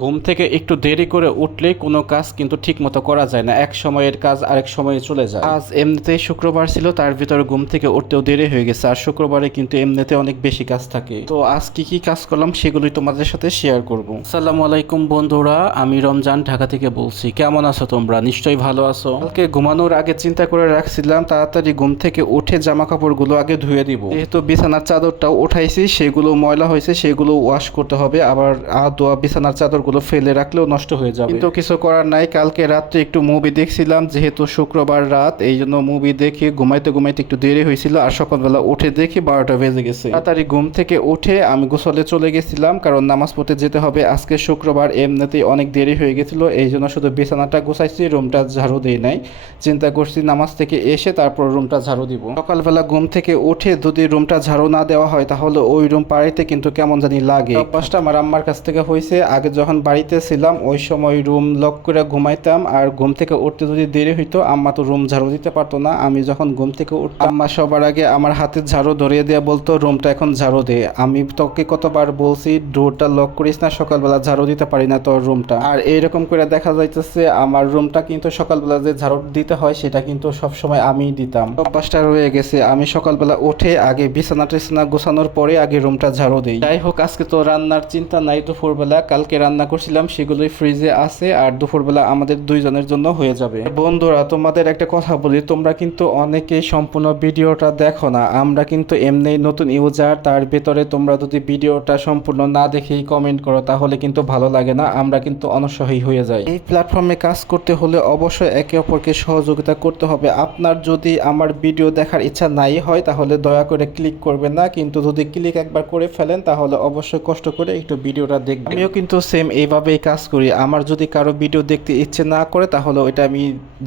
ঘুম থেকে একটু দেরি করে উঠলে কোনো কাজ কিন্তু ঠিক মতো করা যায় না, এক সময়ের কাজ আরেক সময়ে চলে যায়। আজ এমনিতেই শুক্রবার ছিল, তার ভিতরে ঘুম থেকে উঠতেও দেরি হয়ে গেছে, আর শুক্রবারে কিন্তু এমনিতে অনেক বেশি কাজ থাকে। তো আজ কি কি কাজ করলাম সেগুলোই তোমাদের সাথে শেয়ার করব। আসসালামু আলাইকুম বন্ধুরা, আমি রমজান ঢাকা থেকে বলছি। কেমন আছো তোমরা? নিশ্চয়ই ভালো আছো। কালকে ঘুমানোর আগে চিন্তা করে রাখছিলাম তাড়াতাড়ি ঘুম থেকে উঠে জামা কাপড়গুলো আগে ধুয়ে দিব, যেহেতু বিছানার চাদরটাও উঠাইছি, সেগুলো ময়লা হয়েছে, সেগুলো ওয়াশ করতে হবে। আবার ধোয়া বিছানার চাদর গুলো ফেলে রাখলেও নষ্ট হয়ে যাবে, কিন্তু কিছু করার নাই। কালকে রাত্রে একটু মুভি দেখছিলাম, যেহেতু শুক্রবার রাত, এই জন্য মুভি দেখে ঘুমাইতে ঘুমাইতে একটু দেরি হয়েছিল, আর সকালবেলা উঠে দেখি 12টা বেজে গেছে। তাড়াতাড়ি ঘুম থেকে উঠে আমি গোসলে চলে গেছিলাম, কারণ নামাজ পড়তে যেতে হবে। আজকে শুক্রবার, এমনিতেই অনেক দেরি হয়ে গেছিল, এই জন্য শুধু বিছানাটা গোছাইছি, রুমটা ঝাড়ু দিই নাই। চিন্তা করছি নামাজ থেকে এসে তারপর রুমটা ঝাড়ু দিব। সকালবেলা ঘুম থেকে উঠে যদি রুমটা ঝাড়ু না দেওয়া হয় তাহলে ওই রুম পাড়িতে কিন্তু কেমন জানি লাগে। অভ্যাসটা আমার আম্মার কাছ থেকে হয়েছে। আগে যখন বাড়িতে ছিলাম ওই সময় রুম লক করে ঘুমাইতাম, আর ঘুম থেকে উঠতে যদি দেরি হইতো আম্মা তো রুম ঝাড়ু দিতে পারতো না। আমি যখন ঘুম থেকে উঠতাম আম্মা সবার আগে আমার হাতে ঝাড়ু ধরিয়ে দেওয়া বলতো, রুমটা এখন ঝাড়ু দে। আমি তোকে কতবার বলছি ডোরটা লক করিস না, সকালবেলা ঝাড়ু দিতে পারি না তোর রুমটা। আর এইরকম করে দেখা যাইতেছে আমার রুমটা কিন্তু সকালবেলা যে ঝাড়ু দিতে হয় সেটা কিন্তু সবসময় আমিই দিতাম। অভ্যাসটা রয়ে গেছে, আমি সকালবেলা উঠে আগে বিছানা টিছানা গোছানোর পরে আগে রুমটা ঝাড়ু দিই। যাই হোক, আজকে তো রান্নার চিন্তা নাই। দুপুরবেলা কালকে রান্না করছিলাম, সেগুলোই ফ্রিজে আছে, আর দুপুরবেলা আমাদের দুইজনের জন্য হয়ে যাবে। বন্ধুরা, তোমাদের একটা কথা বলি, তোমরা কিন্তু অনেকেই সম্পূর্ণ ভিডিওটা দেখো না। আমরা কিন্তু এমনি নতুন ইউজার, তার ভেতরে তোমরা যদি ভিডিওটা সম্পূর্ণ না দেখেই কমেন্ট করো তাহলে কিন্তু ভালো লাগে না, আমরা কিন্তু অনুৎসাহী হয়ে যাই। এই প্ল্যাটফর্মে কাজ করতে হলে অবশ্যই একে অপরকে সহযোগিতা করতে হবে। আপনার যদি আমার ভিডিও দেখার ইচ্ছা নাই হয় তাহলে দয়া করে ক্লিক করবেন না, কিন্তু যদি ক্লিক একবার করে ফেলেন তাহলে অবশ্যই কষ্ট করে একটু ভিডিওটা দেখবেন। আমিও কিন্তু সেম এইভাবেই কাজ করি। আমার যদি কারো ভিডিও দেখতে ইচ্ছে না করে তাহলে ওইটা আমি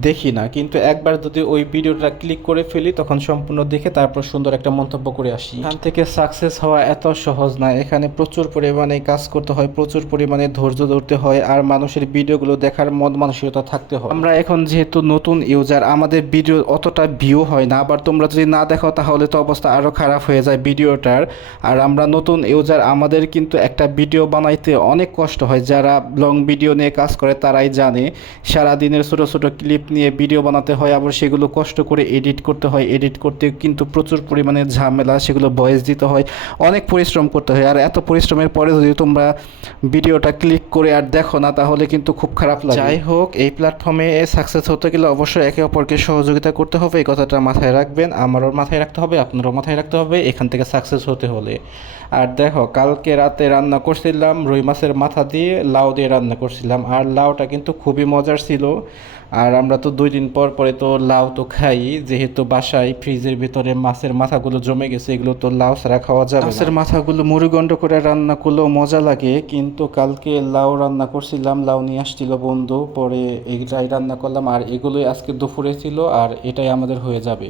দেখি না, কিন্তু একবার যদি ওই ভিডিওটা ক্লিক করে ফেলি তখন সম্পূর্ণ দেখে তারপর সুন্দর একটা মন্তব্য করে আসি। এখান থেকে সাকসেস হওয়া এত সহজ না, এখানে প্রচুর পরিমাণে কাজ করতে হয়, প্রচুর পরিমাণে ধৈর্য ধরতে হয়, আর মানুষের ভিডিওগুলো দেখার মন মানসিকতা থাকতে হয়। আমরা এখন যেহেতু নতুন ইউজার, আমাদের ভিডিও অতটা ভিউ হয় না, আবার তোমরা যদি না দেখো তাহলে তো অবস্থা আরও খারাপ হয়ে যায় ভিডিওটার। আর আমরা নতুন ইউজার, আমাদের কিন্তু একটা ভিডিও বানাইতে অনেক কষ্ট হয়। যারা লং ভিডিও নিয়ে কাজ করে তারাই জানে, সারাদিনের ছোটো ছোটো ক্লিপ নিয়ে ভিডিও বানাতে হয়, আবার সেগুলো কষ্ট করে এডিট করতে হয়। এডিট করতে কিন্তু প্রচুর পরিমাণে ঝামেলা, সেগুলো ভয়েস দিতে হয়, অনেক পরিশ্রম করতে হয়। আর এত পরিশ্রমের পরে যদি তোমরা ভিডিওটা ক্লিক করে আর দেখো না তাহলে কিন্তু খুব খারাপ লাগে। যাই হোক, এই প্ল্যাটফর্মে সাকসেস হতে গেলে অবশ্যই একে অপরকে সহযোগিতা করতে হবে, এই কথাটা মাথায় রাখবেন। আমারও মাথায় রাখতে হবে, আপনারও মাথায় রাখতে হবে, এখান থেকে সাকসেস হতে হলে। আর দেখো, কালকে রাতে রান্না করছিলাম রুই মাছের মাথা দিয়ে লাউ দিয়ে রান্না করছিলাম, আর লাউটা কিন্তু খুবই মজার ছিল। আর আমরা তো 2 দিন পর পরে তো লাউ তো খাই, যেহেতু বাসায় ফ্রিজের ভিতরে মাছের মাথাগুলো জমে গেছে, এগুলো তো লাউ ছাড়া খাওয়া যাবে না। মাছের মাথাগুলো মুড়িগন্ড করে রান্না করলেও মজা লাগে, কিন্তু কালকে লাউ রান্না করছিলাম, লাউ নিয়ে আসছিল বন্ধু, পরে এটাই রান্না করলাম, আর এগুলোই আজকে দুপুরে ছিল, আর এটাই আমাদের হয়ে যাবে।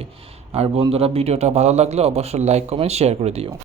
আর বন্ধুরা, ভিডিওটা ভালো লাগলে অবশ্যই লাইক কমেন্ট শেয়ার করে দিও।